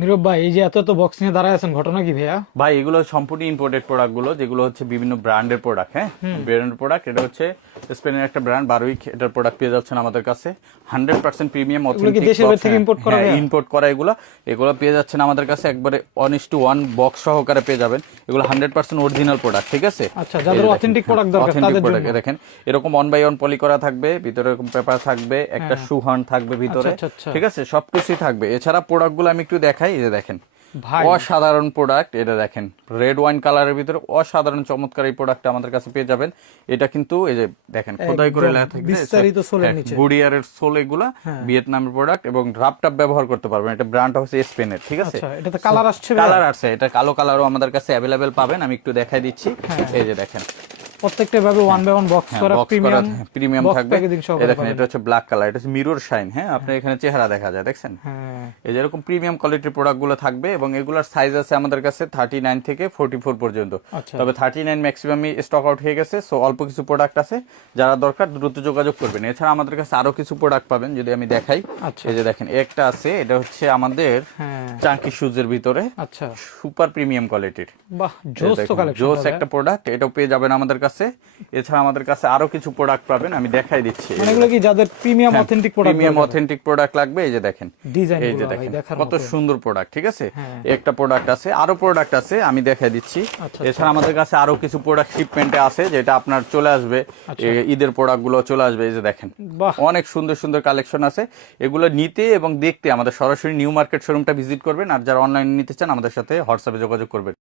নীরব ভাই, এই যে এত এত বক্স নিয়ে দাঁড়ায় আছেন, ঘটনা কি ভাইয়া? ভাই এগুলো সম্পূর্ণ ইম্পোর্টেড প্রোডাক্ট গুলো, যেগুলো হচ্ছে বিভিন্ন ব্র্যান্ডের প্রোডাক্ট। হ্যাঁ, ব্র্যান্ডের প্রোডাক্ট। এটা হচ্ছে স্পেনের একটা ব্র্যান্ড বারউইক, এটার প্রোডাক্ট পেয়ে যাচ্ছেন আমাদের কাছে 100% প্রিমিয়াম অথেন্টিক। দেশের বাইরে থেকে ইম্পোর্ট করা? ইম্পোর্ট করা এগুলো পেয়ে যাচ্ছেন আমাদের কাছে একবারে 1:1 বক্স সহকারে পেয়ে যাবেন। এগুলো 100% অরিজিনাল প্রোডাক্ট, ঠিক আছে? আচ্ছা, যাদের অথেন্টিক প্রোডাক্ট দরকার তাদের জন্য দেখেন এরকম 1/1 পলি করা থাকবে, ভিতরে এরকম পেপার থাকবে, একটা শু হর্ন থাকবে ভিতরে, ঠিক আছে? সবকিছুই থাকবে। এছাড়া প্রোডাক্টগুলো আমি একটু দেখাই। এই যে দেখেন, অসাধারণ প্রোডাক্ট। এটা দেখেন রেড ওয়াইন কালারের ভিতরে অসাধারণ চমৎকার এই প্রোডাক্ট আমাদের কাছে পেয়ে যাবেন। এটা কিন্তু এই যে দেখেন খোদাই করে লেখা থাকবে বিস্তারিত সোলের নিচে গুডিয়ারের সোল, এগুলা ভিয়েতনামের প্রোডাক্ট এবং রাপটাপ ব্যবহার করতে পারবেন। এটা ব্র্যান্ড হচ্ছে স্পেনের, ঠিক আছে? আচ্ছা, এটাতে কালার আসছে? কালার আসছে, এটা কালো কালারও আমাদের কাছে অ্যাভেলেবেল পাবেন। আমি একটু দেখাই দিচ্ছি। এই যে দেখেন প্রত্যেকটা ভাবে 1/1 বক্স করা প্রিমিয়াম থাকবে। এই দেখেন এটা হচ্ছে ব্ল্যাক কালার, এটা হচ্ছে মিরর শাইন। হ্যাঁ, আপনার এখানে চেহারা দেখা যায়, দেখছেন? এই যে এরকম প্রিমিয়াম কোয়ালিটির প্রোডাক্টগুলো থাকবে এবং এগুলোর সাইজ আছে আমাদের কাছে 39 থেকে 44 পর্যন্ত। তবে 39 ম্যাক্সিমামই স্টক আউট হয়ে গেছে, সো অল্প কিছু প্রোডাক্ট আছে, যারা দরকার দ্রুত যোগাযোগ করবেন। এছাড়া আমাদের কাছে আরো কিছু প্রোডাক্ট পাবেন, যদি আমি দেখাই। এই যে দেখেন একটা আছে, এটা হচ্ছে আমাদের চাঙ্কি শুজের ভিতরে, আচ্ছা, সুপার প্রিমিয়াম কোয়ালিটির। বাহ, জোস একটা প্রোডাক্ট, এটাও পেয়ে যাবেন আমাদের কাছে। এছাড়া আমাদের কাছে আরো কিছু প্রোডাক্ট পাবেন, আমি দেখাই দিচ্ছি। মানে এগুলো কি যাদের প্রিমিয়াম অথেন্টিক প্রোডাক্ট লাগবে, এই যে দেখেন এই যে দেখেন কত সুন্দর প্রোডাক্ট, ঠিক আছে? একটা প্রোডাক্ট আছে, আরো প্রোডাক্ট আছে, আমি দেখাই দিচ্ছি। এছাড়া আমাদের কাছে আরো কিছু প্রোডাক্ট শিপমেন্টে আছে, যেটা আপনার চলে আসবে, ঈদের প্রোডাক্ট গুলো চলে আসবে। এই যে দেখেন অনেক সুন্দর সুন্দর কালেকশন আছে। এগুলো নিতে এবং দেখতে আমাদের সরাসরি নিউ মার্কেট শোরুমটা ভিজিট করবেন, আর যারা অনলাইনে নিতে চান আমাদের সাথে হোয়াটসঅ্যাপে যোগাযোগ করবেন।